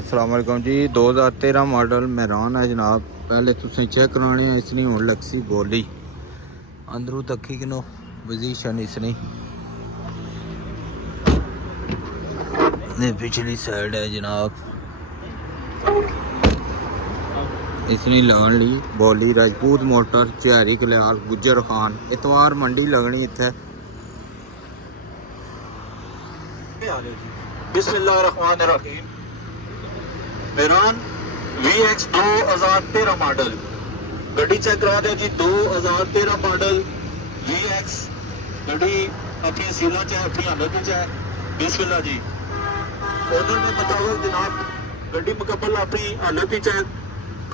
अस्सलाम वालेकुम जी। 2013 मॉडल मेहरान है जनाब। पहले तुसें चेक कराने इसनी हुण लक्सी बोली अंदरों तक्की किनो पोजीशन इसनी पिछली साइड है जनाब। इसनी लगन ली बोली राजपूत मोटर चिहारी कल्याल गुज्जर खान इतवार मंडी लगनी इत्थे। बिस्मिल्लाहिर्रहमानिर्रहीम। मेहरान VX 2013 मॉडल गड्डी चेक करा दो जी। 2013 मॉडल VX गड्डी अपनी सीलों च अपनी हालत च है। बिस्मिल्लाह जी। ओनर ने मुताबिक जनाब गड्डी मुकम्मल अपनी हालत च है।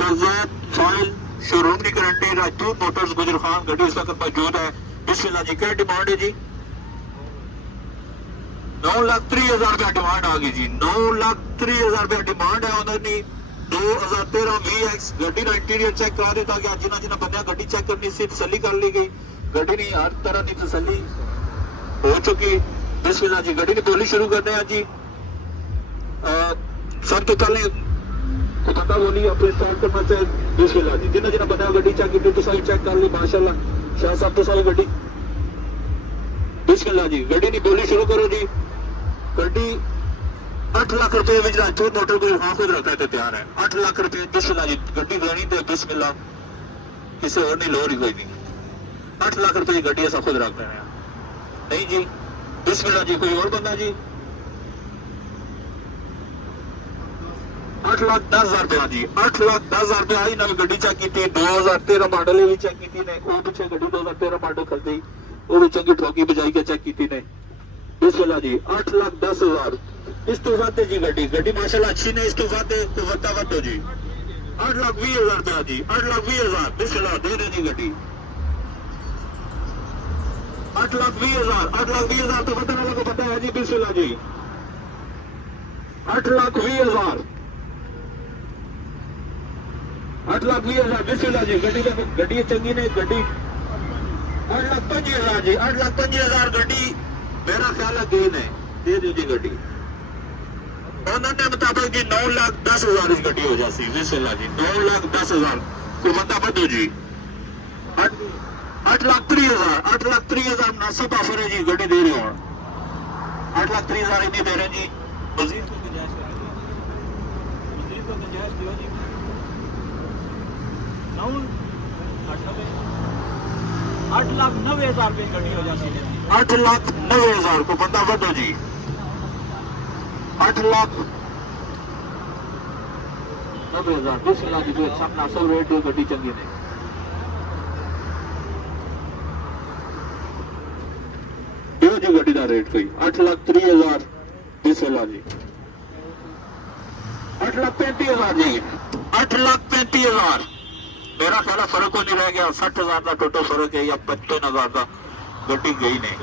कागजात फाइल शोरूम की गारंटी राजपूत मोटर्स गुजर खान गड्डी इस वक्त मौजूद है। बिस्मिल्लाह जी। क्या डिमांड है जी? 9,30,000 रुपया डिमांड आ गई जी। 9,30,000 रुपया डिमांड है ओनर की। 2013 VX गड्डी का इंटीरियर चेक करा दे ताकि आज जिन्हें बंद गड्डी चेक करनी सी तसली कर ली गई। गड्डी नहीं हर तरह की तसली हो चुकी। बिस्मिल्लाह जी। गड्डी की बोली शुरू करते हैं जी। सब तो पहले बंदा बोली अपने स्टार्ट करना चाहिए। बिस्मिल्लाह जी। जिन्हें बंदा गड्डी चेक की तो सही चेक कर ली माशाल्लाह। शाह साहब तो सही गड्डी। बिस्मिल्लाह जी। गड्डी की बोली शुरू करो जी। गड्डी 8 लाख रुपए राजपूत मोटर को खुद रखने ते तैयार है। 8 लाख रुपए। बिस्मिल्लाह जी। गड्डी लेनी तो बिस्मिल्लाह किसी और नहीं लोर ही कोई नहीं। 8 लाख रुपए की गड्डी ऐसा खुद रख रहे हैं नहीं जी। बिस्मिल्लाह जी। कोई और बंदा जी? 8,10,000 रुपया जी। 8,10,000 रुपया आई नवी गड्डी चेक की। 2013 मॉडल भी चेक की ने। वो पिछले गड्डी 2013 मॉडल खरीदी वो भी चंगी ठोकी बजाई के चेक की ने। बिस्मिल्लाह जी। 8,10,000 इस तो वादे जी। गड्डी गड्डी माशाल्लाह अच्छी ने। इस तो वादे तो वत्ता वतो जी। 8,20,000 रुपया जी। 8,20,000 बिस्मिल्लाह दे दे जी गड्डी। 8,20,000 8,20,000 तो वतन वाला को पता है जी। बिस्मिल्लाह जी। 8,20,000 8,20,000 बिस्मिल्लाह जी। गड्डी चंगी ने। गड्डी 8,25,000 जी। 8,25,000 गड्डी मेरा ख्याल है गई ने दे दी जी गड्डी। ओनर ने मुताबिक जी 9,10,000 इस गड्डी हो जाती। बिस्मिल्लाह जी। 9,10,000 को बंदा बदो जी। 8,30,000 8,30,000 मुनासिब ऑफर है जी। गड्डी दे रहे हो 8,30,000 इतनी दे रहे जी। मजीद को गुंजाइश करा जी। मजीद को गुंजाइश दियो जी। 8,90,000 रुपये गड्डी हो जाती है। 8,90,000 को बंदा बदो जी। 8,90,000 बिस्मिल्लाह जी। अच्छा मुनासिब रेट जो गड्डी चंगी ने। दियो जी गड्डी का रेट कोई 8,30,000 बिस्मिल्लाह जी। 8,35,000 जी। 8,35,000 मेरा ख्याल है फर्क को नहीं रह गया। 60,000 का टोटल फर्क है या 55,000 का गड्डी गई नहीं।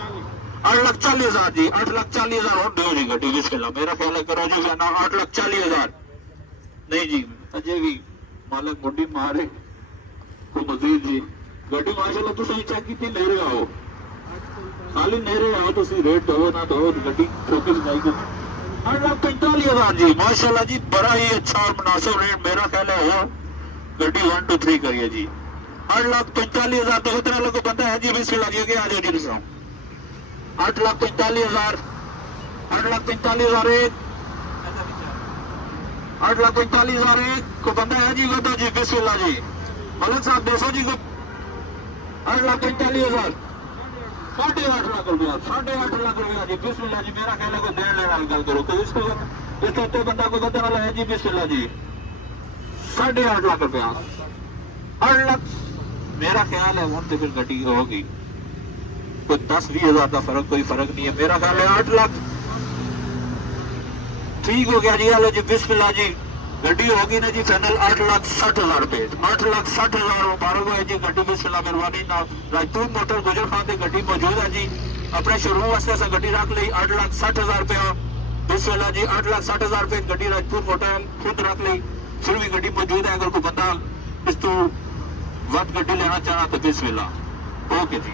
8,40,000 जी। 8,40,000 और दो जी गड्डी बिस्मिल्लाह। मेरा ख्याल है करो जो ना 8,40,000 नहीं जी। अजय भी मालक मुंडी मारे को मजीद जी। गड्डी माशाल्लाह तो सही चेक की ले रहे आओ खाली ले रहे आओ तो रेट दो ना दो गड्डी फोकस जाएगी। 8,45,000 जी। माशाल्लाह जी बड़ा ही अच्छा और मुनासिब रेट मेरा ख्याल है हो। गड्डी 1 2 3 करिए जी। 8,45,000 तो उतना लोग बंदा है जी। बिस्मिल्लाह जी। आ जाओ जी। 8,45,000 8,45,000 एक 8,45,000 एक को बंदा है जी। बता जी। बिस्मिल्लाह जी। मलिक साहब 200 जी को 8,45,000 8.5 लाख रुपया 8.5 लाख रुपया जी। बिस्मिल्लाह जी। मेरा ख्याल है को देने लेने वाली गल करो तो इसको इस छोटे बंदा को बदलने वाला है जी। बिस्मिल्लाह जी। 8.5 लाख रुपया 8 लाख मेरा ख्याल है वहां तो फिर गड्डी होगी कोई 10-20,000 का फर्क कोई फर्क नहीं है। मेरा ख्याल है 8 लाख ठीक हो गया जी। हेलो जी। बिस्मिल्लाह जी। गड्डी होगी ना जी फाइनल 8,60,000 रुपए 8,60,000 मुबारक है जी। गड्डी बिस्मिल्लाह मेहरबानी ना राजपूत मोटर गुजर खान की गड्डी मौजूद है जी। अपने शोरूम वास्ते ऐसा गड्डी रख ली 8,60,000 रुपया। बिस्मिल्लाह जी। 8,60,000 रुपए गड्डी राजपूत मोटर खुद रख ली। फिर भी गड्डी मौजूद है। अगर कोई बंदा इस तो वक्त गड्डी लेना चाहना तो बिस्मिल्लाह ओके जी।